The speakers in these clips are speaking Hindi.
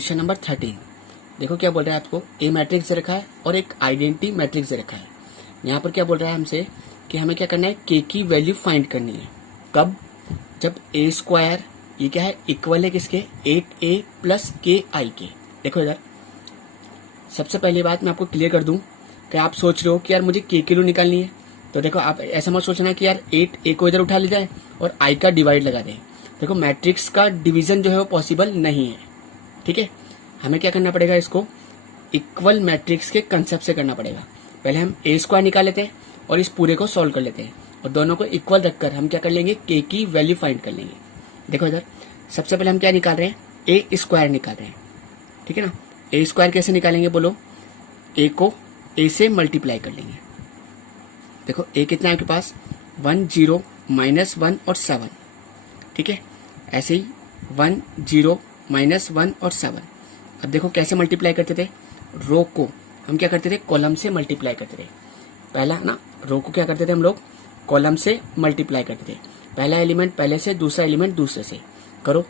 Question number 13। देखो क्या बोल रहा है आपको, ए मैट्रिक्स दे रखा है और एक आइडेंटिटी मैट्रिक्स दे रखा है। यहाँ पर क्या बोल रहा है हमसे कि हमें क्या करना है, के की वैल्यू फाइंड करनी है। कब? जब ए स्क्वायर ये क्या है, इक्वल है किसके, 8a प्लस के आई के। देखो इधर सबसे पहली बात मैं आपको क्लियर कर दूं कि आप सोच रहे हो कि यार मुझे के की वैल्यू निकालनी है, तो देखो आप ऐसा मत सोचना कि यार 8a को इधर उठा ले जाए और आई का डिवाइड लगा दें। देखो मैट्रिक्स का डिवीजन जो है वो पॉसिबल नहीं है, ठीक है। हमें क्या करना पड़ेगा, इसको इक्वल मैट्रिक्स के कंसेप्ट से करना पड़ेगा। पहले हम ए स्क्वायर निकाल लेते हैं और इस पूरे को सॉल्व कर लेते हैं, और दोनों को इक्वल रखकर हम क्या कर लेंगे, के की वैल्यू फाइंड कर लेंगे। देखो इधर सबसे पहले हम क्या निकाल रहे हैं, ए स्क्वायर निकाल रहे हैं, ठीक है ना। ए स्क्वायर कैसे निकालेंगे बोलो, ए को ए से मल्टीप्लाई कर लेंगे। देखो ए कितना है आपके पास, 1 0 -1 और 7, ठीक है। ऐसे ही 1 0 -1 और 7। अब देखो कैसे मल्टीप्लाई करते थे, रो को हम क्या करते थे, कॉलम से मल्टीप्लाई करते थे। पहला ना रो को क्या करते थे हम लोग, कॉलम से मल्टीप्लाई करते थे। पहला एलिमेंट पहले से, दूसरा एलिमेंट दूसरे से। करो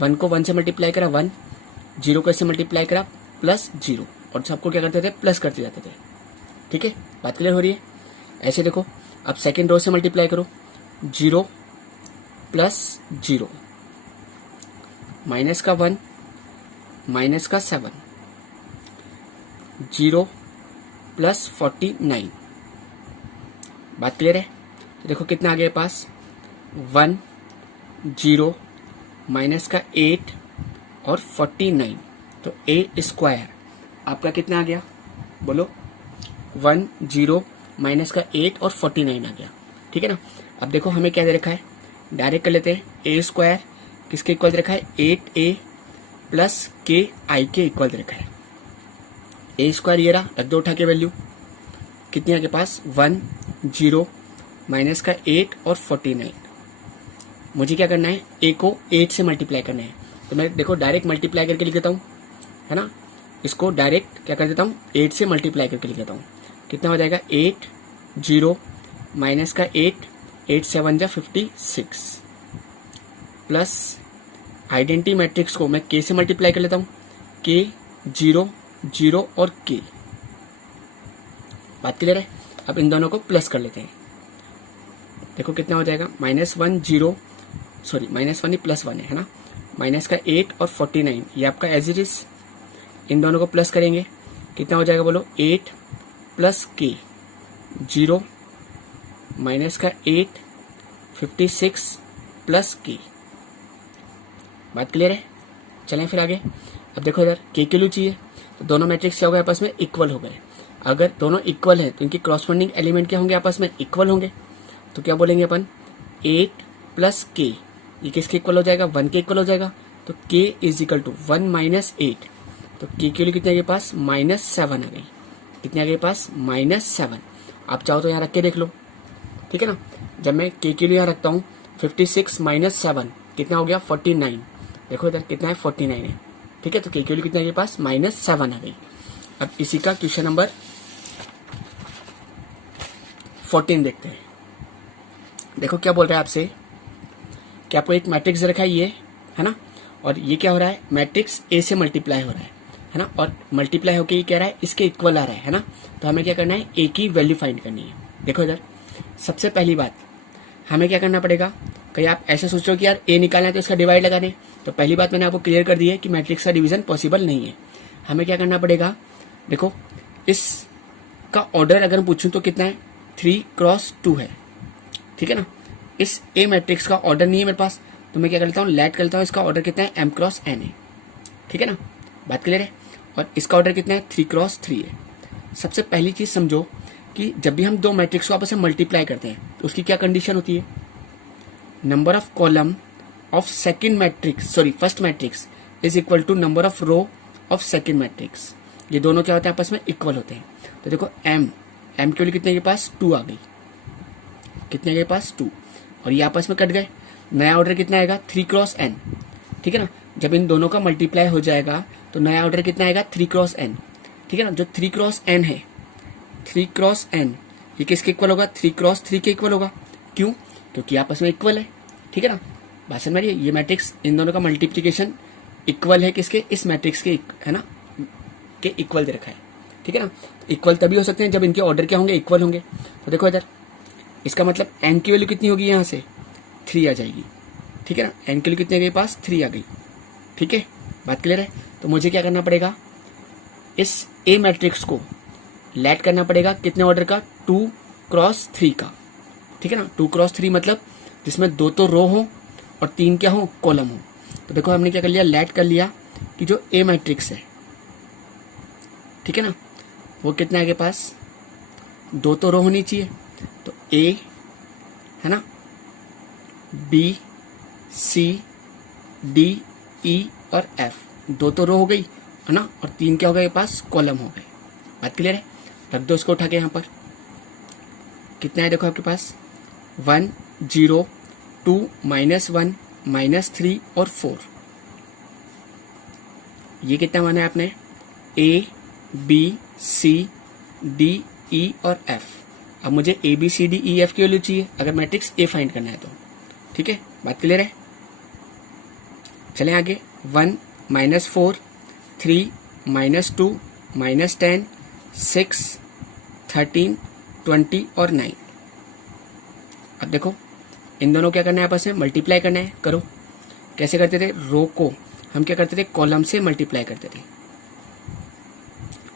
1 को 1 से मल्टीप्लाई करा 1, 0 को इससे मल्टीप्लाई करा +0, और सबको क्या करते थे, प्लस करते जाते थे, ठीक है। बात क्लियर हो रही है। ऐसे देखो अब सेकेंड रो से मल्टीप्लाई करो, 0 + 0 माइनस का 1 माइनस का 7, 0 + 49। बात क्लियर है। तो देखो कितना आ गया पास, 1 0 माइनस का 8 और 49। तो ए स्क्वायर आपका कितना आ गया बोलो, 1 0 माइनस का 8 और 49 आ गया, ठीक है ना। अब देखो हमें क्या दे रखा है, डायरेक्ट कर लेते हैं। ए स्क्वायर किसके इक्वल दे रखा है, 8a प्लस के आई के इक्वल दे रखा है। ए स्क्वायर ये रहा, रख दो उठा के वैल्यू, कितनी है आपके पास, 1 0 माइनस का 8 और 49। मुझे क्या करना है, ए को 8 से मल्टीप्लाई करना है, तो मैं देखो डायरेक्ट मल्टीप्लाई करके लिख देता हूँ, है ना। इसको डायरेक्ट क्या कर देता हूँ, 8 से मल्टीप्लाई करके लिख देता हूँ। कितना हो जाएगा, 8 0 माइनस का 8 8 7 जा 56 प्लस आइडेंटिटी मैट्रिक्स को मैं के से मल्टीप्लाई कर लेता हूँ, के 0 0 और के। बात क्लियर है। अब इन दोनों को प्लस कर लेते हैं। देखो कितना हो जाएगा, -1 0 सॉरी -1 नहीं +1 है ना, माइनस का 8 और 49 ये आपका एज इट इज। इन दोनों को प्लस करेंगे, कितना हो जाएगा बोलो, 8 प्लस के 0 माइनस का 8 56 प्लस के। बात क्लियर है। चलें फिर आगे। अब देखो इधर के की वैल्यू चाहिए, तो दोनों मैट्रिक्स क्या हो गए, आपस में इक्वल हो गए। अगर दोनों इक्वल है तो इनकी क्रॉसपोंडिंग एलिमेंट क्या होंगे, आपस में इक्वल होंगे। तो क्या बोलेंगे अपन, 8 प्लस के, ये किसके इक्वल हो जाएगा, 1 के इक्वल हो जाएगा। तो k is equal to 1 minus 8। तो k की वैल्यू कितने आ गई पास, -7 आ गई। कितने आ गई पास, -7। आप चाहो तो यहाँ रख के देख लो, ठीक है ना। जब मैं k की वैल्यू यहाँ रखता हूँ, 56 - 7 कितना हो गया, 49। देखो इधर कितना है, 49 है, ठीक है। तो k की वैल्यू कितने आ गई पास, -7 आ गई। अब इसी का क्वेश्चन नंबर 14 देखते हैं। देखो क्या बोल रहा है आपसे कि आपको एक मैट्रिक्स रखा है ये, है ना, और ये क्या हो रहा है, मैट्रिक्स ए से मल्टीप्लाई हो रहा है ना, और मल्टीप्लाई होके ये कह रहा है इसके इक्वल आ रहा है ना। तो हमें क्या करना है, ए की वैल्यू फाइंड करनी है। देखो इधर सबसे पहली बात हमें क्या करना पड़ेगा, कहीं आप ऐसे सोचो कि यार ए निकालना है तो इसका डिवाइड लगा दें, तो पहली बात मैंने आपको क्लियर कर दी है कि मैट्रिक्स का डिवीजन पॉसिबल नहीं है। हमें क्या करना पड़ेगा, देखो इसका ऑर्डर अगर मैं पूछूं तो कितना है, 3 × 2 है, ठीक है ना। इस ए मैट्रिक्स का ऑर्डर नहीं है मेरे पास, तो मैं क्या करता हूँ, लेट करता हूँ, इसका ऑर्डर कितना है, m × n है, ठीक है ना। बात क्लियर है। और इसका ऑर्डर कितना है, 3 × 3 है। सबसे पहली चीज समझो कि जब भी हम दो मैट्रिक्स को आपस में मल्टीप्लाई करते हैं तो उसकी क्या कंडीशन होती है, number of column of second matrix sorry first matrix is equal to number of row of second matrix. ये दोनों क्या होते हैं, आपस में इक्वल होते हैं। तो देखो m के लिए कितने के पास, 2 आ गई, कितने के पास 2, और ये आपस में कट गए। नया ऑर्डर कितना आएगा, 3 × n, ठीक है ना। जब इन दोनों का मल्टीप्लाई हो जाएगा तो नया ऑर्डर कितना आएगा, 3 × n, ठीक है ना। जो 3 × n है, 3 × n ये किसके इक्वल होगा, 3 × 3 के इक्वल होगा। क्यों, क्योंकि आपस में इक्वल है, ठीक है ना। बात समझ रही है। ये मैट्रिक्स इन दोनों का मल्टीप्लीकेशन इक्वल है किसके, इस मैट्रिक्स के, है ना, के इक्वल दे रखा है, ठीक है ना। इक्वल तभी हो सकते हैं जब इनके ऑर्डर क्या होंगे, इक्वल होंगे। तो देखो इधर, इसका मतलब n की वैल्यू कितनी होगी, यहाँ से 3 आ जाएगी, ठीक है ना। n की वैल्यू कितनी आ गई, पास 3 आ गई, ठीक है, बात क्लियर है। तो मुझे क्या करना पड़ेगा, इस ए मैट्रिक्स को लैट करना पड़ेगा कितने ऑर्डर का, 2x3 का, ठीक है ना। 2x3 मतलब जिसमें 2 तो रो हो और 3 क्या हो, कॉलम हो। तो देखो हमने क्या कर लिया, लैट कर लिया कि जो ए मैट्रिक्स है, ठीक है ना, वो कितना है के पास, 2 तो रो होनी चाहिए। तो ए है ना, बी सी डी ई और एफ, 2 तो रो हो गई, है ना, और 3 क्या हो गए पास, कॉलम हो गए। बात क्लियर है। रख दो इसको उठा के यहाँ पर, कितना है देखो आपके पास, 1 0 2 -1 -3 और 4। ये कितना माना है आपने, ए बी सी डी ई और एफ। अब मुझे A B C D E F की वैल्यू चाहिए अगर मैट्रिक्स ए फाइंड करना है तो, ठीक है, बात क्लियर है। चलें आगे, 1 -4 3 -2 -10 6 13 20 और 9। अब देखो इन दोनों क्या करना है, आपस में मल्टीप्लाई करना है। करो, कैसे करते थे, रो को हम क्या करते थे, कॉलम से मल्टीप्लाई करते थे,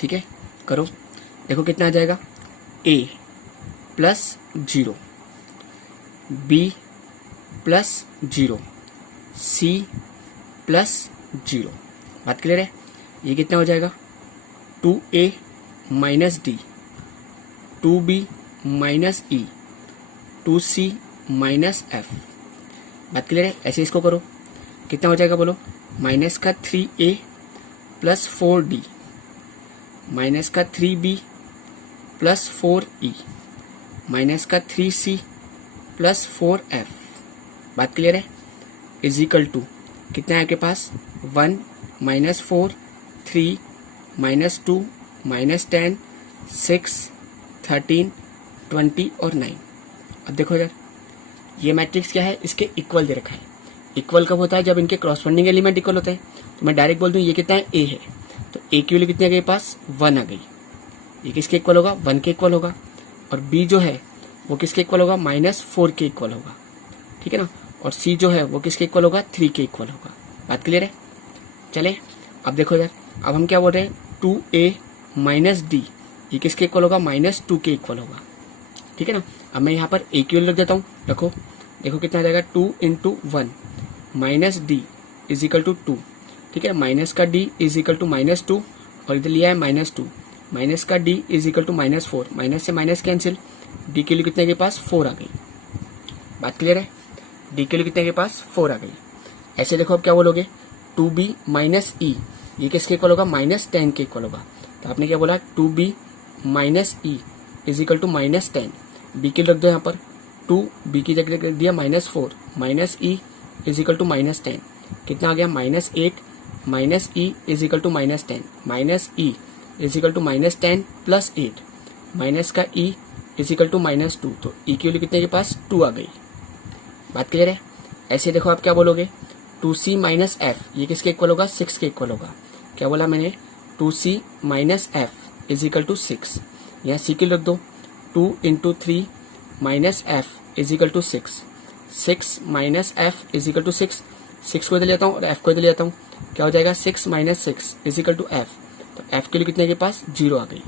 ठीक है। करो, देखो कितना आ जाएगा, a plus 0 b plus 0 c plus 0। बात क्लियर है। ये कितना हो जाएगा, 2a minus D, 2b minus E, 2c minus F. बात क्लियर है। ऐसे इसको करो, कितना हो जाएगा बोलो, माइनस का 3a प्लस 4d माइनस का 3b प्लस 4e माइनस का 3c प्लस 4f। बात क्लियर है। इज इक्वल टू कितना है आपके पास, 1 -4 3 -2 -10 6 13 20 और 9। अब देखो इधर, ये मैट्रिक्स क्या है, इसके इक्वल दे रखा है। इक्वल कब होता है, जब इनके क्रॉसफंडिंग एलिमेंट इक्वल होते हैं। तो मैं डायरेक्ट बोल दूं ये कितना है, ए है, तो ए की वैल्यू कितनी आ गई पास, 1 आ गई। ये किसके इक्वल होगा, 1 के इक्वल होगा। और बी जो है वो किसके इक्वल होगा, -4 के इक्वल होगा, ठीक है ना। और सी जो है वो किसके इक्वल होगा, 3 के इक्वल होगा। बात क्लियर है। चले अब देखो इधर, अब हम क्या बोल रहे हैं, 2a माइनस डी, ये किसके इक्वल होगा, -2 के इक्वल होगा, ठीक है ना। अब मैं यहाँ पर ए की वैल्यू रख देता हूँ। रखो, देखो कितना आ जाएगा, 2 × 1 minus D is equal to 2, ठीक है। माइनस का डी इज इक्वल टू -2 और इधर लिया है -2, माइनस का D is equal to -4, minus से माइनस कैंसिल, डी के लिए कितने के पास 4 आ गई। बात क्लियर है। डी के लिए कितने के पास 4 आ गई। ऐसे देखो अब क्या बोलोगे, 2b माइनस ई, ये किसके इक्वल होगा, -10 के इक्वल होगा। तो आपने क्या बोला, 2b minus E is equal to -10। B के रख दो यहाँ पर, 2 बी की जगह रख दिया -4 minus E is equal to -10। कितना आ गया, -8 minus E is equal to -10 minus E is equal to -10 plus 8 minus का ई इज इक्वल टू -2। तो ई की वैल्यू कितने के पास, 2 आ गई। बात क्लियर है। ऐसे देखो आप क्या बोलोगे, 2c माइनस एफ, ये किसके इक्वल होगा, 6 के इक्वल होगा। क्या बोला मैंने, 2c minus F is equal to 6। यहाँ सी की रख दो, 2 × 3 minus F is equal to 6, 6 minus F is equal to 6, 6 को इधर लेता हूँ और एफ को इधर लेता हूँ। क्या हो जाएगा, 6 - 6 इज इक्वल टू एफ। तो एफ के लिए कितने के पास, 0 आ गई,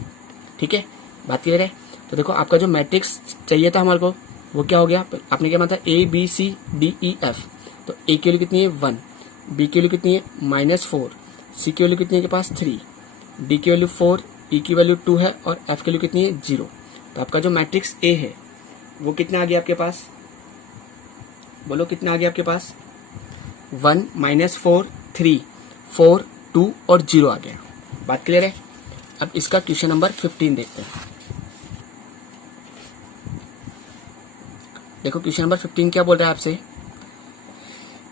ठीक है। बात क्लियर है। तो देखो आपका जो मैट्रिक्स चाहिए था हमारे को, वो क्या हो गया, आपने क्या माना था, A B C D E F. तो ए की वैल्यू कितनी है, 1, बी की वैल्यू कितनी है, -4, सी की वैल्यू कितनी है के पास 3, डी की वैल्यू 4, ई की वैल्यू 2 है और एफ की वैल्यू कितनी है, 0। तो आपका जो मैट्रिक्स ए है वो कितना आ गया आपके पास, बोलो कितना आ गया आपके पास, 1 -4 3 4 2 और 0 आ गया। बात क्लियर है। अब इसका क्वेश्चन नंबर 15 देखते हैं। देखो क्वेश्चन नंबर 15 क्या बोल रहा है आपसे,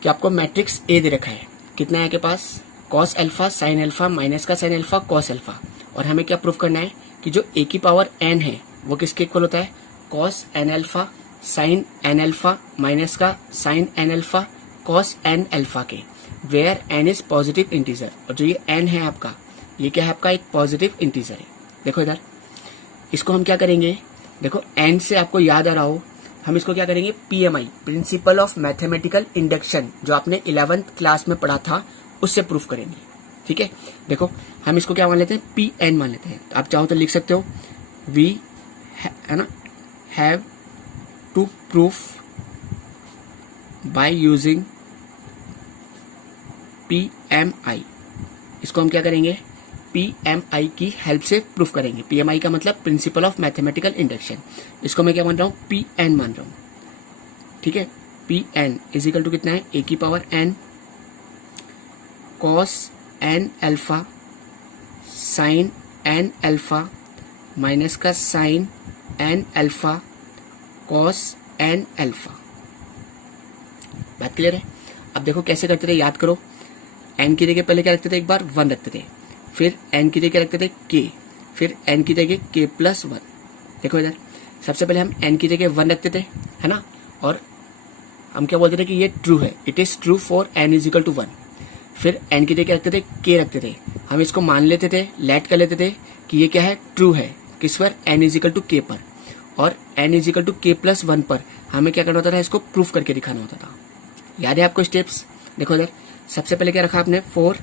कि आपको मैट्रिक्स ए दे रखा है, कितना है आपके पास, cos alpha sin alpha minus का sin अल्फा cos अल्फा। और हमें क्या प्रूफ करना है कि जो a की पावर n है वो किसके इक्वल होता है, cos n alpha sin n alpha minus का sin n alpha cos N alpha के, where N is positive integer, और जो ये एन है आपका, ये क्या है आपका एक पॉजिटिव इंटीजर है। देखो इधर, इसको हम क्या करेंगे, देखो एन से आपको याद आ रहा हो, हम इसको क्या करेंगे, PMI, principle of mathematical induction, जो आपने 11th क्लास में पढ़ा था, उससे प्रूफ करेंगे। ठीक है, देखो हम इसको क्या मान लेते हैं, पी एन मान लेते हैं। आप चाहो तो लिख सकते हो, वी है ना, have to proof by using PMI. इसको हम क्या करेंगे, पीएमआई की हेल्प से प्रूफ करेंगे। पीएमआई का मतलब प्रिंसिपल ऑफ मैथमेटिकल इंडक्शन। इसको मैं क्या मान रहा हूँ, पी एन मान रहा हूँ। ठीक है, P N is equal to कितना है, ए की power N cos N alpha sine N alpha minus का sine N alpha cos N alpha. बात क्लियर है। अब देखो कैसे करते थे, याद करो, एन की जगह पहले क्या रखते थे, एक बार 1 रखते थे, फिर एन की जगह रखते थे के, फिर एन की जगह के प्लस 1। देखो इधर, सबसे पहले हम एन की जगह 1 रखते थे, है ना, और हम क्या बोलते थे कि ये ट्रू है, it is true for N is equal to 1। फिर एन की जगह रखते थे, के रखते थे, हम इसको मान लेते थे, लेट कर लेते थे कि ये क्या है, ट्रू है, किस पर, एन इज इक्वल टू के पर, और एन इज इक्वल टू के प्लस 1 पर हमें क्या करना होता था, इसको प्रूफ करके दिखाना होता था। याद है आपको स्टेप्स। देखो इधर, सबसे पहले क्या रखा आपने, for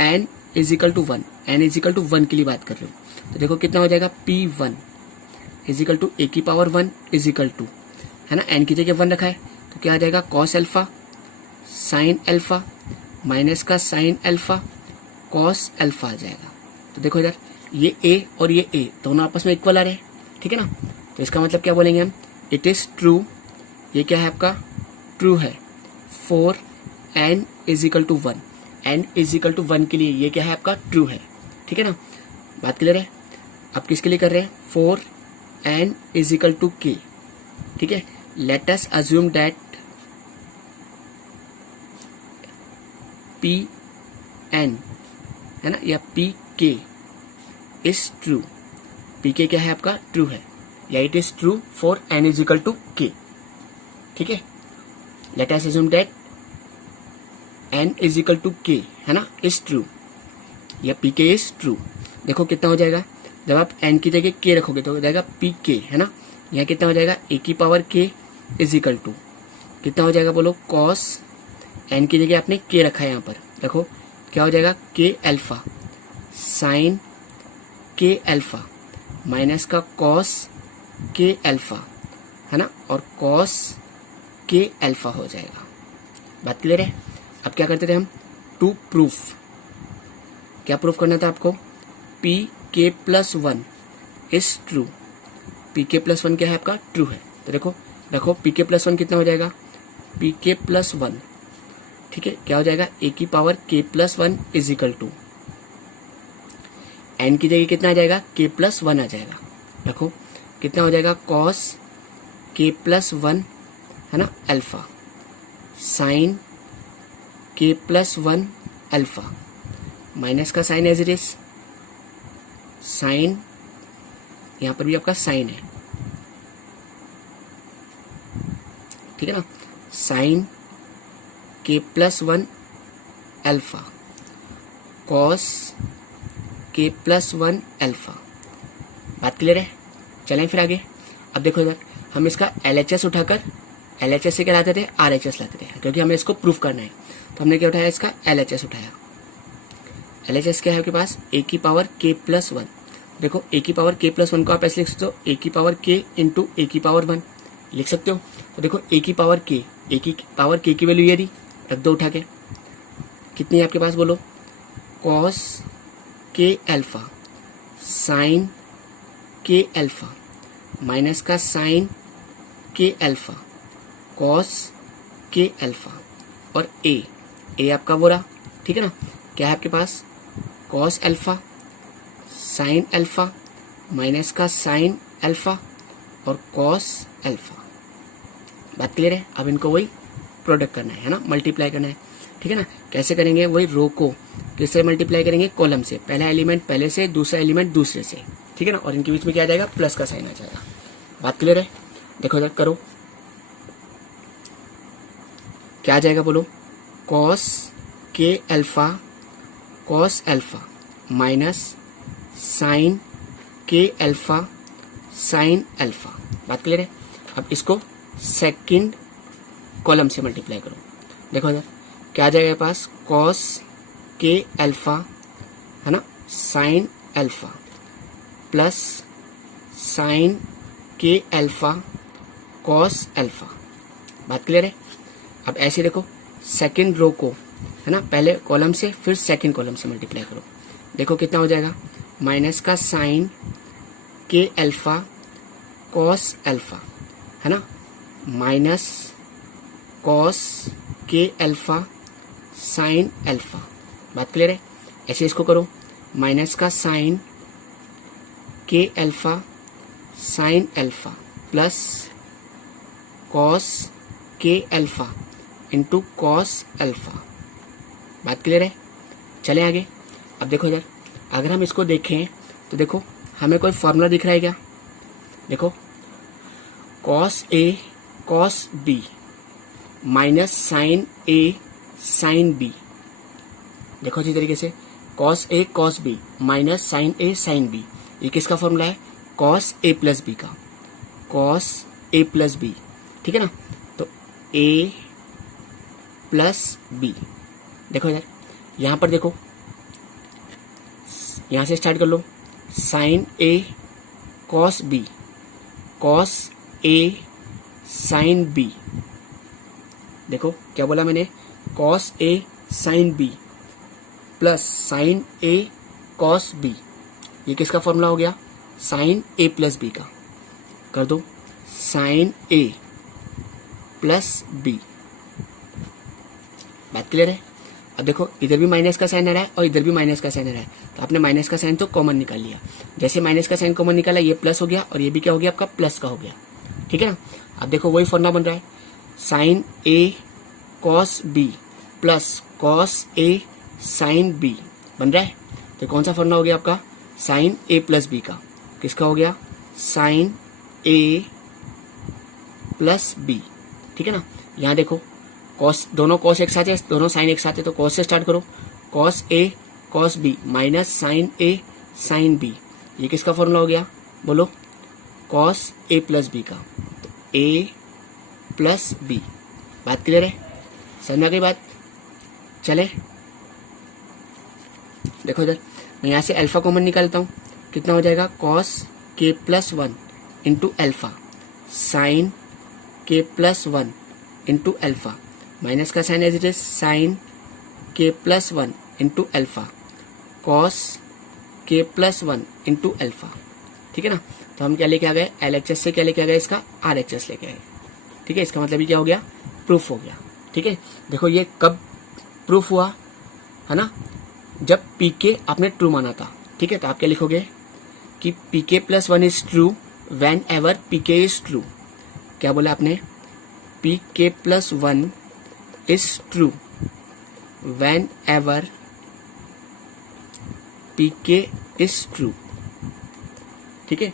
N is equal to 1, N is equal to 1 के लिए बात कर रहे हो, तो देखो कितना हो जाएगा, P1 इज इक्वल टू ए की पावर 1 इज इक्वल टू, है ना, एन की जगह 1 रखा है, तो क्या आ जाएगा, cos alpha sine alpha minus का साइन अल्फा कॉस अल्फा आ जाएगा। तो देखो इधर, ये ए और ये ए दोनों आपस में इक्वल आ रहे हैं, ठीक है ना, तो इसका मतलब क्या बोलेंगे हम, इट इज ट्रू, ये क्या है आपका, ट्रू है, for N is equal to 1, N is equal to 1 के लिए ये क्या है आपका, ट्रू है। ठीक है ना, बात क्लियर है। अब किसके लिए कर रहे हैं, for N is equal to K. ठीक है, let us assume that P N, है ना, या P K is true, P के क्या है आपका, ट्रू है, या it is true for N is equal to K. ठीक है, let us assume that N is equal to K, है ना, इज ट्रू, या पी के इज ट्रू। देखो कितना हो जाएगा, जब आप एन की जगह के रखोगे तो हो जाएगा पी के, है ना, यहाँ कितना हो जाएगा, ए की पावर के इज इक्वल टू कितना हो जाएगा, बोलो, कॉस एन की जगह आपने के रखा है, यहाँ पर देखो क्या हो जाएगा, के अल्फा साइन के अल्फा माइनस का कॉस के अल्फा, है ना, और कॉस के अल्फा हो जाएगा। बात क्लियर है। अब क्या करते थे हम, टू प्रूफ, क्या प्रूफ करना था आपको, पी के प्लस 1 इज ट्रू, पी के प्लस 1 क्या है आपका, ट्रू है। तो देखो पी के प्लस 1 कितना हो जाएगा, पी के प्लस 1, ठीक है, क्या हो जाएगा, ए की power K plus 1 is equal to, N की जगह कितना आ जाएगा, के प्लस 1 आ जाएगा। देखो कितना हो जाएगा, कॉस के प्लस 1, है ना, alpha sine K plus 1 alpha minus का sine as it is, sine, यहां पर भी आपका साइन है, ठीक है ना, sign K plus 1 alpha cos K plus 1 alpha. बात क्लियर है। चलें फिर आगे। अब देखो इधर, हम इसका LHS उठाकर, LHS से क्या लाते थे, RHS लाते थे, क्योंकि हमें इसको प्रूफ करना है, तो हमने क्या उठाया, इसका LHS उठाया। LHS क्या है आपके पास, ए की पावर के प्लस 1। देखो ए की पावर के प्लस 1 को आप ऐसे लिख सकते हो, ए की पावर के इंटू ए की पावर 1 लिख सकते हो। तो देखो ए की पावर के की वैल्यू ये रही, रख दो उठा के, कितनी है आपके पास, बोलो, कॉस के अल्फा साइन के अल्फा माइनस का साइन के अल्फा कॉस के अल्फा, और ए आपका वो रहा, ठीक है ना, क्या है आपके पास, cos alpha sine alpha minus का साइन अल्फा और कॉस अल्फा। बात क्लियर है। अब इनको वही प्रोडक्ट करना है ना, मल्टीप्लाई करना है, ठीक है ना। कैसे करेंगे, वही रो को किससे मल्टीप्लाई करेंगे, कॉलम से, पहला एलिमेंट पहले से, दूसरा एलिमेंट दूसरे से, ठीक है ना, और इनके बीच में क्या आ जाएगा, प्लस का साइन आ जाएगा। बात क्लियर है। देखो इधर करो, क्या आ जाएगा, बोलो, कॉस के अल्फा माइनस साइन के अल्फा साइन अल्फा। बात क्लियर है। अब इसको सेकंड कॉलम से मल्टीप्लाई करो। देखो इधर क्या आ जाएगा पास, कॉस के अल्फा है ना साइन अल्फा प्लस साइन के अल्फा कॉस अल्फा। बात क्लियर है। अब ऐसे देखो सेकंड रो को है ना पहले कॉलम से फिर सेकंड कॉलम से मल्टीप्लाई करो। देखो कितना हो जाएगा, माइनस का साइन के अल्फा कॉस अल्फा है ना माइनस कॉस के अल्फा साइन अल्फा। बात क्लियर है। ऐसे इसको करो, माइनस का साइन के alpha sine alpha plus cos के अल्फा इंटू कॉस अल्फा। बात क्लियर है। चले आगे। अब देखो इधर अगर हम इसको देखें तो देखो हमें कोई फॉर्मूला दिख रहा है क्या। देखो cos A cos B minus sign A sine B. देखो अच्छी तरीके से cos A cos B minus sign A sine B, ये किसका फॉर्मूला है, कॉस ए प्लस बी का, कॉस ए प्लस बी। ठीक है ना। तो ए प्लस बी। देखो इधर यहां पर देखो, यहां से स्टार्ट कर लो, sign A cos B cos A sine B. देखो क्या बोला मैंने, cos A sine B plus sign A cos B, ये किसका फॉर्मूला हो गया, साइन ए प्लस बी का। कर दो साइन ए प्लस बी। बात क्लियर है। अब देखो इधर भी माइनस का साइन आ रहा है और इधर भी माइनस का साइन आ रहा है, तो आपने माइनस का साइन तो कॉमन निकाल लिया। जैसे माइनस का साइन कॉमन निकाला, ये प्लस हो गया और ये भी क्या हो गया आपका, प्लस का हो गया। ठीक है ना। अब देखो वही फॉर्मूला बन रहा है, sign A cos B plus cos A sine B बन रहा है। तो कौन सा फॉर्मूला हो गया आपका, साइन ए प्लस बी का। किसका हो गया, साइन ए प्लस बी। ठीक है ना। यहाँ देखो कॉस, दोनों कॉस एक साथ है, दोनों साइन एक साथ है, तो कॉस से स्टार्ट करो, cos A cos B minus sign A sine B, ये किसका फॉर्मूला हो गया, बोलो, कॉस ए प्लस बी का। तो ए प्लस बी। बात क्लियर है, समझ में आ गई बात। चले देखो इधर मैं यहाँ से अल्फा कॉमन निकालता हूँ, कितना हो जाएगा, cos K plus one into alpha sine K plus one into alpha minus का sine as it is sine K plus one into alpha cos K plus one into alpha. ठीक है ना। तो हम क्या लेके आ गए, LHS से क्या लेके आ गए, इसका RHS लेके आए। ठीक है। इसका मतलब ये क्या हो गया, प्रूफ हो गया। ठीक है। देखो ये कब प्रूफ हुआ है ना, जब PK आपने ट्रू माना था। ठीक है। तो आप क्या लिखोगे कि PK plus one is true when ever PK is true. क्या बोला आपने, PK plus one is true when ever PK is true. ठीक है।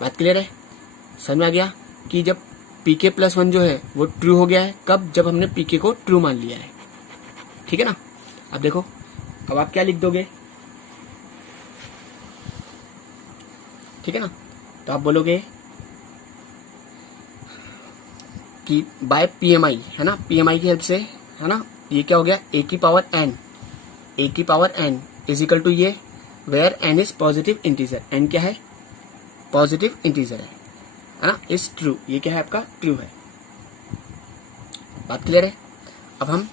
बात क्लियर है, समझ में आ गया कि जब PK प्लस वन जो है वो ट्रू हो गया है, कब, जब हमने PK को ट्रू मान लिया है। ठीक है ना। अब देखो अब आप क्या लिख दोगे, ठीक है ना। तो आप बोलोगे कि बाय PMI है ना, PMI की हेल्प से है ना, ये क्या हो गया, a की power n is equal to ये, where n is positive integer, n क्या है, पॉजिटिव इंटीजर है ना, इज ट्रू, ये क्या है आपका, ट्रू है। बात क्लियर है। अब हम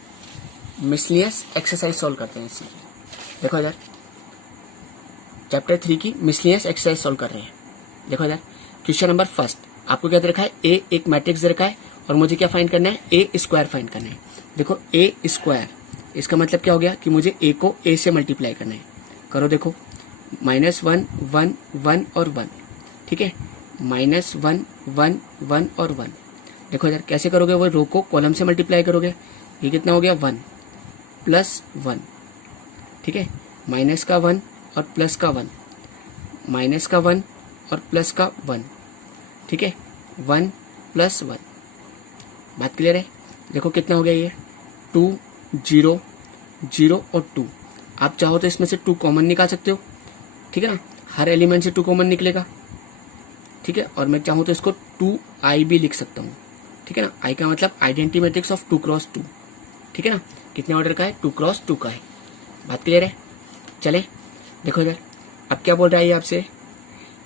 मिसलिनियस एक्सरसाइज सॉल्व करते हैं इसकी। देखो इधर चैप्टर 3 की मिसलिनियस एक्सरसाइज सॉल्व कर रहे हैं। देखो इधर क्वेश्चन नंबर फर्स्ट, आपको क्या दे रखा है, ए एक मैट्रिक्स दे रखा है और मुझे क्या फाइंड करना है, ए स्क्वायर फाइंड करना है। देखो ए स्क्वायर, इसका मतलब क्या हो गया कि मुझे ए को ए से मल्टीप्लाई करना है। करो देखो, -1 1 1 और 1। ठीक है। -1 1 1 और 1। देखो इधर कैसे करोगे, वो रो को कॉलम से मल्टीप्लाई करोगे। ये कितना हो गया, 1 प्लस 1। ठीक है। माइनस का 1 और प्लस का 1, माइनस का 1 और प्लस का 1। ठीक है। 1 प्लस 1। बात क्लियर है। देखो कितना हो गया, ये 2 0 0 और 2। आप चाहो तो इसमें से 2 कॉमन निकाल सकते हो, ठीक है ना, हर एलिमेंट से 2 कॉमन निकलेगा, ठीक है। और मैं चाहूँ तो इसको 2i भी लिख सकता हूँ, ठीक है ना। i का मतलब आइडेंटिटी मैट्रिक्स ऑफ 2 क्रॉस 2, ठीक है ना। कितने ऑर्डर का है, 2 क्रॉस 2 का है। बात क्लियर है। चले देखो इधर, अब क्या बोल रहा है ये आपसे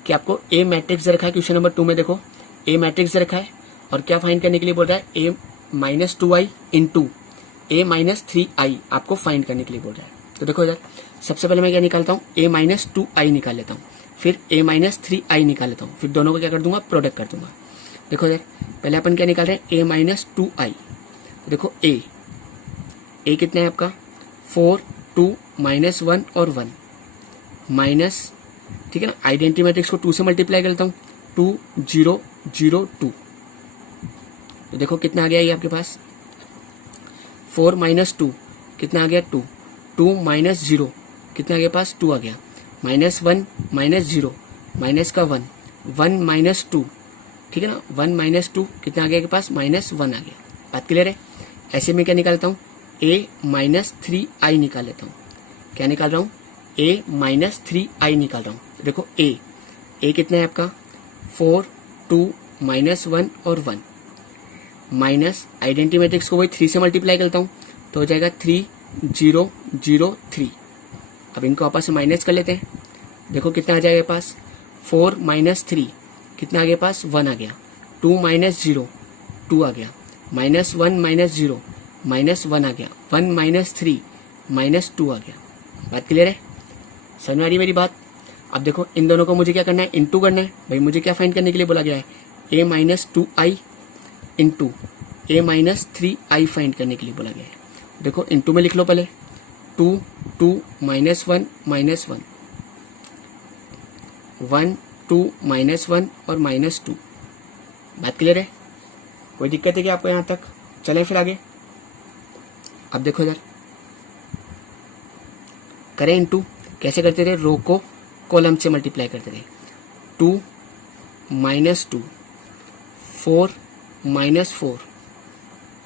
कि आपको ए मैट्रिक्स दे रखा है। क्वेश्चन नंबर 2 में देखो ए मैट्रिक्स दे रखा है और क्या फाइंड करने के लिए बोल रहा है, ए माइनस 2i इंटू ए माइनस 3i आपको फाइंड करने के लिए बोल रहा है। तो देखो इधर, सबसे पहले मैं क्या निकालता हूँ, ए माइनस 2i निकाल लेता हूँ, फिर ए माइनस 3i निकाल लेता हूँ, फिर दोनों को क्या कर दूंगा, प्रोडक्ट कर दूंगा। देखो इधर, पहले अपन क्या निकाल रहे हैं, ए माइनस 2i। देखो ए कितना है आपका, 4 2 माइनस 1 और 1 माइनस, ठीक है ना। आइडेंटिटी मैट्रिक्स को 2 से मल्टीप्लाई कर लेता हूँ, 2 0 0 2। तो देखो कितना आ गया ये आपके पास, 4 माइनस 2 कितना आ गया, 2 2 माइनस 0 कितना आ गया पास, 2 आ गया, माइनस 1 माइनस 0 माइनस का 1 1 माइनस 2, ठीक है ना, 1 माइनस 2 कितना आ गया के पास, माइनस 1 आ गया। बात क्लियर है। ऐसे में क्या निकालता हूँ, ए माइनस 3i निकाल लेता हूँ। क्या निकाल रहा हूँ, ए माइनस 3i निकाल रहा हूँ। देखो ए कितना है आपका, 4 2 माइनस 1 और 1 माइनस आइडेंटिटी मैट्रिक्स को वही 3 से मल्टीप्लाई करता हूँ तो हो जाएगा 3 0 0 3। अब इनको आपस में माइनस कर लेते हैं। देखो कितना आ जाएगा पास, 4 माइनस 3 कितना आ गया पास, 1 आ गया, 2 माइनस 0 2 आ गया, माइनस 1 माइनस 0 माइनस 1 आ गया, 1 माइनस 3 माइनस 2 आ गया। बात क्लियर है, समझ में आ रही मेरी बात। अब देखो इन दोनों को मुझे क्या करना है, इनटू करना है। भाई मुझे क्या फाइंड करने के लिए बोला गया है, ए माइनस 2i इंटू ए माइनस 3i फाइंड करने के लिए बोला गया है। देखो इंटू में लिख लो पहले, 2 2 माइनस 1 माइनस 1 1 2 माइनस 1 और माइनस 2। बात क्लियर है, कोई दिक्कत है क्या आपको यहाँ तक। चले फिर आगे। अब देखो इधर, करें इनटू, कैसे करते थे, रो को कॉलम से मल्टीप्लाई करते थे। 2 minus 2 4 minus 4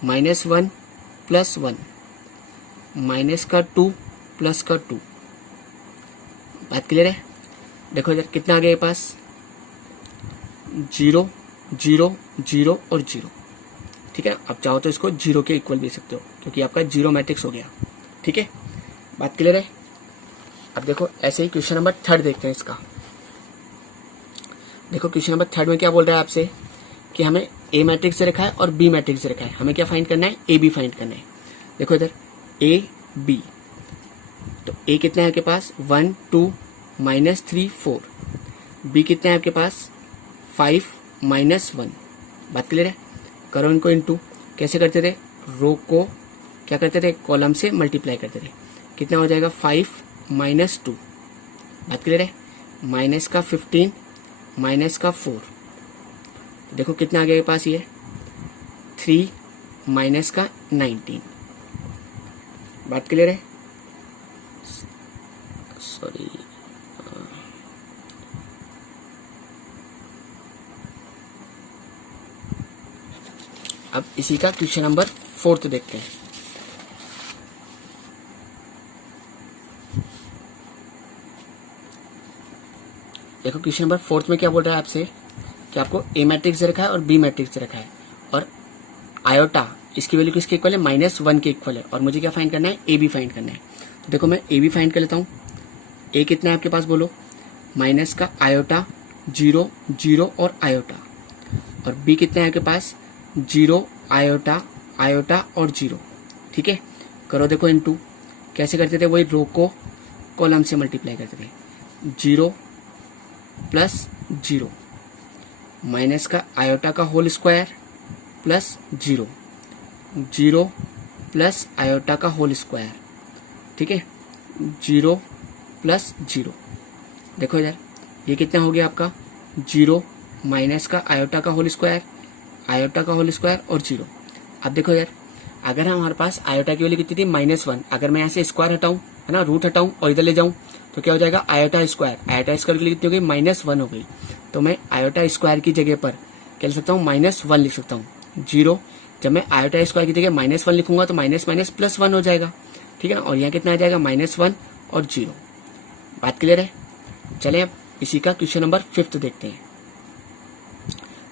minus 1 plus 1 minus का 2 प्लस का 2। बात क्लियर है। देखो इधर कितना आ गया पास, 0 0 0 और 0, ठीक है। अब चाहो तो इसको 0 के इक्वल भी सकते हो क्योंकि आपका 0 मैट्रिक्स हो गया, ठीक है। बात क्लियर है। अब देखो ऐसे ही क्वेश्चन नंबर 3 देखते हैं इसका। देखो क्वेश्चन नंबर 3 में क्या बोल रहा है आपसे कि हमें ए मैट्रिक्स से रखा है और बी मैट्रिक्स से रखा है, हमें क्या फाइंड करना है, ए बी फाइंड करना है। देखो इधर ए बी, तो ए कितना है आपके पास, 1 2 माइनस 3 4, बी कितना है आपके पास, 5 माइनस 1। बात क्लियर है। करो इनको इनटू, कैसे करते थे, रो को क्या करते थे, कॉलम से मल्टीप्लाई करते थे। कितना हो जाएगा, 5 माइनस 2। बात क्लियर है। माइनस का 15 माइनस का 4, देखो कितना आ गया पास, ये 3 माइनस का 19। बात क्लियर है। सॉरी, अब इसी का क्वेश्चन नंबर 4 देखते हैं। देखो क्वेश्चन नंबर 4 में क्या बोल रहा है आपसे कि आपको ए मैट्रिक्स दे रखा है और बी मैट्रिक्स दे रखा है और आयोटा इसकी वैल्यू किसके इक्वल है, -1 के इक्वल है और मुझे क्या फाइंड करना है, ए बी फाइंड करना है। तो देखो मैं ए बी फाइंड कर लेता हूँ। ए कितना है आपके पास बोलो, माइनस का आयोटा 0 0 और आयोटा, और बी कितना है आपके पास, 0 आयोटा आयोटा और 0, ठीक है। करो देखो इनटू, कैसे करते थे, वही रो को कॉलम से मल्टीप्लाई करते थे। 0 प्लस 0 माइनस का आयोटा का whole square plus 0 0 plus iota का होल स्क्वायर, ठीक है, 0 प्लस 0। देखो इधर ये कितना हो गया आपका, 0 माइनस का आयोटा का होल स्क्वायर आयोटा का होल स्क्वायर और 0। अब देखो इधर, अगर हमारे पास आयोटा की वैल्यू कितनी थी, -1, अगर मैं यहाँ से स्क्वायर हटाऊं, है ना, रूट हटाऊं और इधर ले जाऊं तो क्या हो जाएगा, आयोटा स्क्वायर की वैल्यू कितनी हो गई, -1 हो गई। तो मैं आयोटा स्क्वायर की जगह पर क्या लिख सकता हूँ, -1 लिख सकता हूँ। 0 जब मैं आयोटा स्क्वायर की जगह -1 लिखूंगा तो माइनस माइनस प्लस 1 हो जाएगा, ठीक है ना। और यहाँ कितना आ जाएगा -1 और 0। बात क्लियर है। चलें अब इसी का क्वेश्चन नंबर 5 देखते हैं।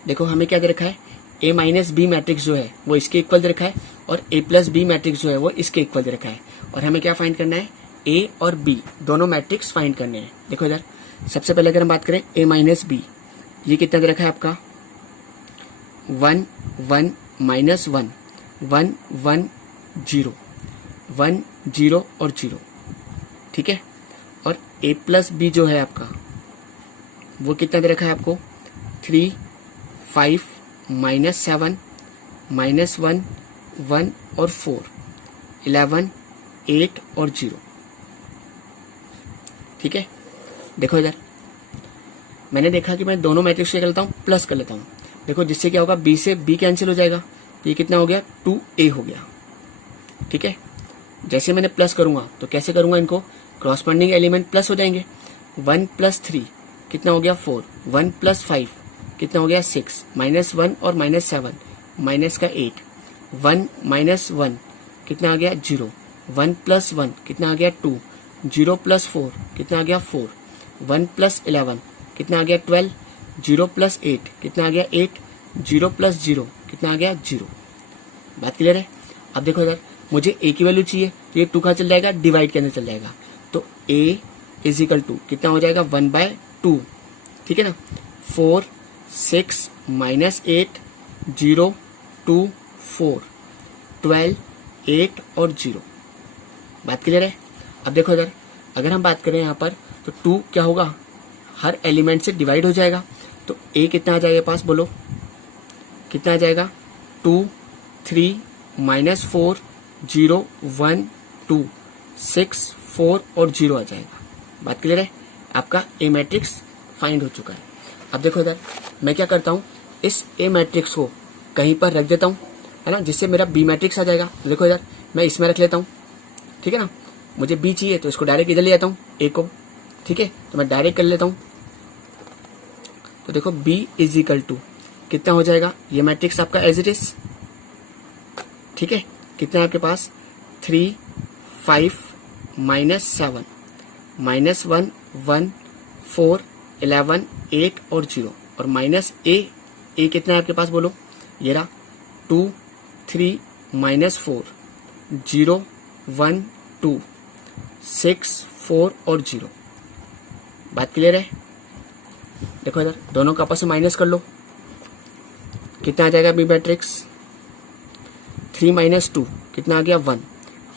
देखो हमें क्या दे रखा है, A माइनस बी मैट्रिक्स जो है वो इसके इक्वल दे रखा है और A प्लस बी मैट्रिक्स जो है वो इसके इक्वल दे रखा है। और हमें क्या फाइंड करना है, A और B दोनों मैट्रिक्स फाइंड करने हैं। देखो इधर सबसे पहले अगर हम बात करें A माइनस बी, ये कितना दे रखा है आपका 1 1 माइनस 1 1 1 0 1 0 और 0, ठीक है। और A प्लस बी जो है आपका वो कितना दे रखा है आपको 3 5 माइनस 7 माइनस 1 1 और 4 11 8 और 0, ठीक है। देखो इधर मैंने देखा कि मैं दोनों मैट्रिक्स क्या कर लेता हूँ, प्लस कर लेता हूँ। देखो जिससे क्या होगा, बी से बी कैंसिल हो जाएगा, तो ये कितना हो गया 2a हो गया, ठीक है। जैसे मैंने प्लस करूंगा तो कैसे करूंगा, इनको क्रॉसपेंडिंग एलिमेंट प्लस हो जाएंगे। 1 प्लस 3 कितना हो गया 4, 1 प्लस 5 कितना हो गया 6, -1 और -7 माइनस का 8, 1 माइनस 1 कितना आ गया 0, 1 प्लस 1 कितना आ गया 2, 0 प्लस 4 कितना आ गया 4, 1 प्लस 11 कितना आ गया 12, 0 प्लस 8 कितना आ गया 8, 0 प्लस 0 कितना आ गया 0। बात क्लियर है। अब देखो इधर मुझे a की वैल्यू चाहिए, तो ये 2 कहाँ चल जाएगा, डिवाइड के अंदर चल जाएगा। तो a इज इक्वल टू कितना हो जाएगा 1/2, ठीक है ना। 4 6 माइनस 8 0 2 4 12 8 और 0। बात क्लियर है। अब देखो इधर अगर हम बात करें यहाँ पर तो 2 क्या होगा, हर एलिमेंट से डिवाइड हो जाएगा। तो a कितना आ जाएगा पास, बोलो कितना आ जाएगा 2 3 माइनस 4 0 1 2 6 4 और 0 आ जाएगा। बात क्लियर है। आपका a मैट्रिक्स फाइंड हो चुका है। अब देखो इधर मैं क्या करता हूँ, इस a मैट्रिक्स को कहीं पर रख देता हूँ, है ना, जिससे मेरा b मैट्रिक्स आ जाएगा। तो देखो इधर मैं इसमें रख लेता हूँ, ठीक है ना। मुझे b चाहिए तो इसको डायरेक्ट इधर ले जाता हूँ a को, ठीक है। तो मैं डायरेक्ट कर लेता हूँ। तो देखो b इज इक्वल टू कितना हो जाएगा, ये मैट्रिक्स आपका एज इट इज, ठीक है। कितना है आपके पास 3 5 माइनस 7 माइनस 1 1 4 11 8 और 0 और माइनस a कितना है आपके पास, बोलो ये रहा 2 3 माइनस 4 0 1 2 6 4 और 0। बात क्लियर है। देखो इधर दोनों का आपस में माइनस कर लो, कितना आ जाएगा बी मैट्रिक्स 3 माइनस 2 कितना आ गया 1,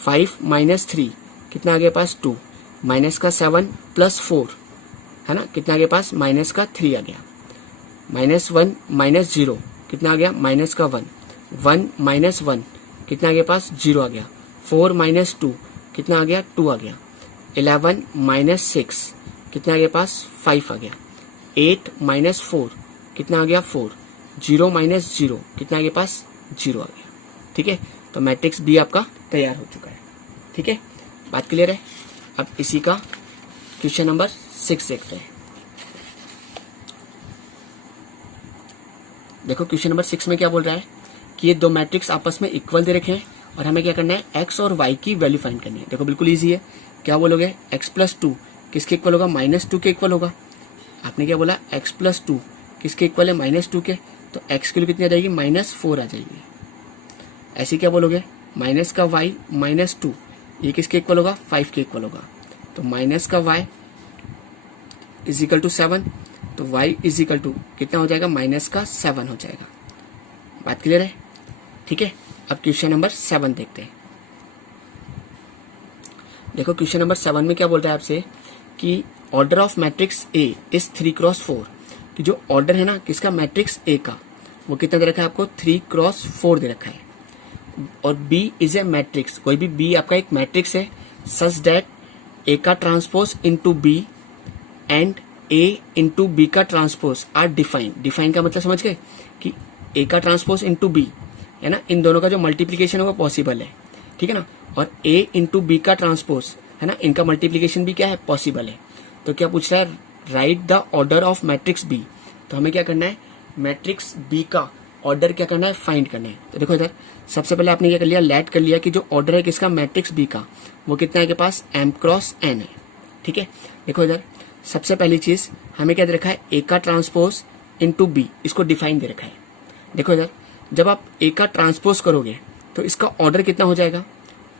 5 माइनस 3 कितना आ गया पास 2, माइनस का 7 प्लस 4 है ना, कितना आ गया पास माइनस का 3 आ गया, -1 माइनस 0 कितना आ गया माइनस का 1, 1 माइनस 1 कितना आ गया पास 0 आ गया, 4 माइनस 2 कितना आ गया 2 आ गया, 11 माइनस 6 कितना आ गया पास 5 आ गया, 8 माइनस 4 कितना आ गया 4, 0 माइनस 0 कितना आ गया पास 0 आ गया, ठीक है। तो मैट्रिक्स बी आपका तैयार हो चुका है, ठीक है। बात क्लियर है। अब इसी का क्वेश्चन नंबर 6 देखते हैं। देखो क्वेश्चन नंबर 6 में क्या बोल रहा है कि ये दो मैट्रिक्स आपस में इक्वल दे रखे हैं और हमें क्या करना है, एक्स और वाई की वैल्यू फाइंड करनी है। देखो बिल्कुल ईजी है। क्या बोलोगे, एक्स प्लस 2 किसके इक्वल होगा, -2 के इक्वल होगा। आपने क्या बोला, एक्स प्लस 2 किसके इक्वल है, -2 के। तो एक्स की वैल्यू कितनी आ जाएगी, -4 आ जाएगी। ऐसे क्या बोलोगे, माइनस का वाई -2 ये किसके इक्वल होगा, 5 के इक्वल होगा। तो माइनस का वाई इज इक्वल टू 7, तो वाई इज इक्वल टू कितना हो जाएगा, -7 हो जाएगा। बात क्लियर है, ठीक है। अब क्वेश्चन नंबर 7 देखते हैं। देखो क्वेश्चन नंबर 7 में क्या बोल रहा है आपसे कि order of matrix A is 3x4, कि जो ऑर्डर है ना किसका, मैट्रिक्स ए का, वो कितना दे रखा है आपको, 3x4 दे रखा है। और B इज ए मैट्रिक्स, कोई भी B आपका एक मैट्रिक्स है, सच दैट A का transpose into B and A into B का ट्रांसपोज आर डिफाइंड। डिफाइन का मतलब समझ गए कि A का ट्रांसपोज इनटू B है ना, इन दोनों का जो मल्टीप्लीकेशन है वो पॉसिबल है, ठीक है ना। और A इंटू बी का ट्रांसपोज है ना, इनका मल्टीप्लीकेशन भी क्या है, पॉसिबल है। तो क्या पूछ रहा है, write the order of matrix B. तो हमें क्या करना है, मैट्रिक्स बी का ऑर्डर क्या करना है, फाइंड करना है। तो देखो इधर सबसे पहले आपने क्या कर लिया, लेट कर लिया कि जो ऑर्डर है किसका, मैट्रिक्स बी का, वो कितना है के पास, m क्रॉस n है। ठीक है, देखो इधर सबसे पहली चीज हमें क्या दे रखा है, ए का ट्रांसपोज इनटू बी, इसको डिफाइन दे रखा है। देखो इधर जब आप ए का ट्रांसपोज करोगे तो इसका ऑर्डर कितना हो जाएगा,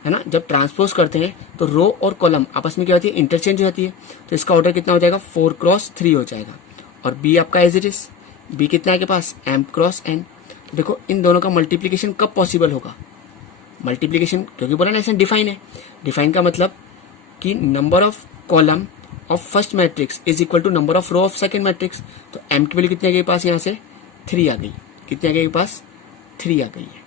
है ना। जब ट्रांसपोज करते हैं तो रो और कॉलम आपस में क्या होती है, इंटरचेंज हो जाती है। तो इसका ऑर्डर कितना हो जाएगा, 4 क्रॉस 3 हो जाएगा। और बी आपका एज इट इज, बी कितना है के पास, m क्रॉस n। तो देखो इन दोनों का मल्टीप्लीकेशन कब पॉसिबल होगा, मल्टीप्लीकेशन, क्योंकि बोला ना ऐसे डिफाइन है। डिफाइन का मतलब कि number of column of first matrix is equal to number of row of second matrix. तो m की वैल्यू कितनी आ गई पास, यहाँ से 3 आ गई, कितनी आ गई पास, 3 आ गई है।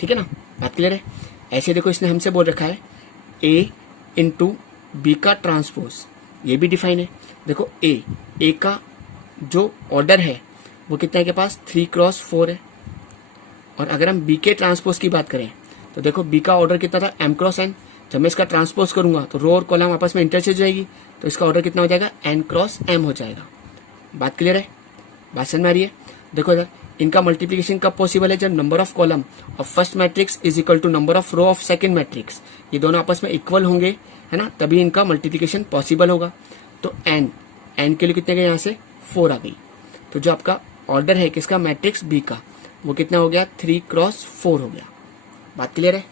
ठीक है ना, बात क्लियर है। ऐसे देखो इसने हमसे बोल रखा है a इंटू बी का ट्रांसपोज, ये भी डिफाइन है। देखो ए का जो ऑर्डर है वो कितना है के पास, 3 क्रॉस 4 है। और अगर हम बी के ट्रांसपोज की बात करें तो देखो बी का ऑर्डर कितना था, m क्रॉस n। जब मैं इसका ट्रांसपोज करूंगा तो रो और कॉलम आपस में इंटरचेंज हो जाएगी, तो इसका ऑर्डर कितना हो जाएगा, n क्रॉस m हो जाएगा। बात क्लियर है, बात समझ में आ रही है। देखो इधर इनका मल्टीप्लीकेशन कब पॉसिबल है, जब number of column of first matrix is equal to number of row of second matrix, ये दोनों आपस में इक्वल होंगे, है ना, तभी इनका मल्टीप्लीकेशन पॉसिबल होगा। तो n के लिए कितने गए, यहाँ से 4 आ गई। तो जो आपका ऑर्डर है किसका, मैट्रिक्स बी का, वो कितना हो गया, 3 क्रॉस 4 हो गया। बात क्लियर है।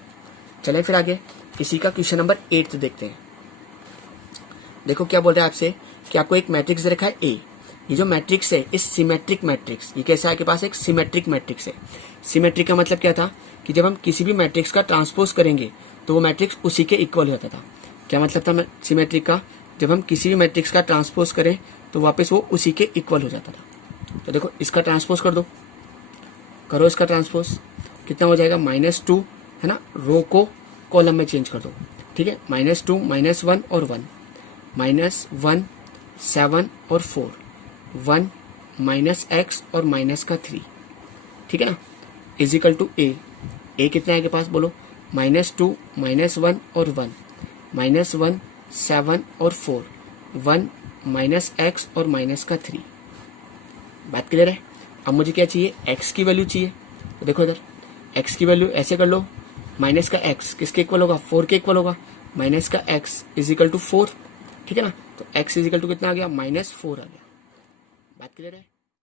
चलें फिर आगे इसी का क्वेश्चन नंबर 8 देखते हैं। देखो क्या बोल रहा है आपसे कि आपको एक मैट्रिक्स दे रखा है ए। ये जो मैट्रिक्स है इस सिमेट्रिक मैट्रिक्स, ये कैसा है के पास, एक सिमेट्रिक मैट्रिक्स है। सिमेट्रिक का मतलब क्या था कि जब हम किसी भी मैट्रिक्स का ट्रांसपोज करेंगे तो वो मैट्रिक्स उसी के इक्वल हो जाता था। क्या मतलब था सिमेट्रिक का, जब हम किसी भी मैट्रिक्स का ट्रांसपोज करें तो वापस वो उसी के इक्वल हो जाता था। तो देखो इसका ट्रांसपोज कर दो, करो इसका ट्रांसपोज, कितना हो जाएगा, -2, है ना, रो को कॉलम में चेंज कर दो। ठीक है, -2 -1 और 1, -1 7 और 4, 1 -x और -3। ठीक है ना, इजिकल टू ए कितना है के पास, बोलो, -2 -1 और 1, -1 7 और 4, 1 -x और -3। बात क्लियर है। अब मुझे क्या चाहिए, x की वैल्यू चाहिए। तो देखो इधर x की वैल्यू ऐसे कर लो, माइनस का x किसके इक्वल होगा, 4 के इक्वल होगा, माइनस का x इजिकल टू 4। ठीक है ना, तो x इजिकल टू कितना आ गया, -4 आ गया। बात क्लियर है।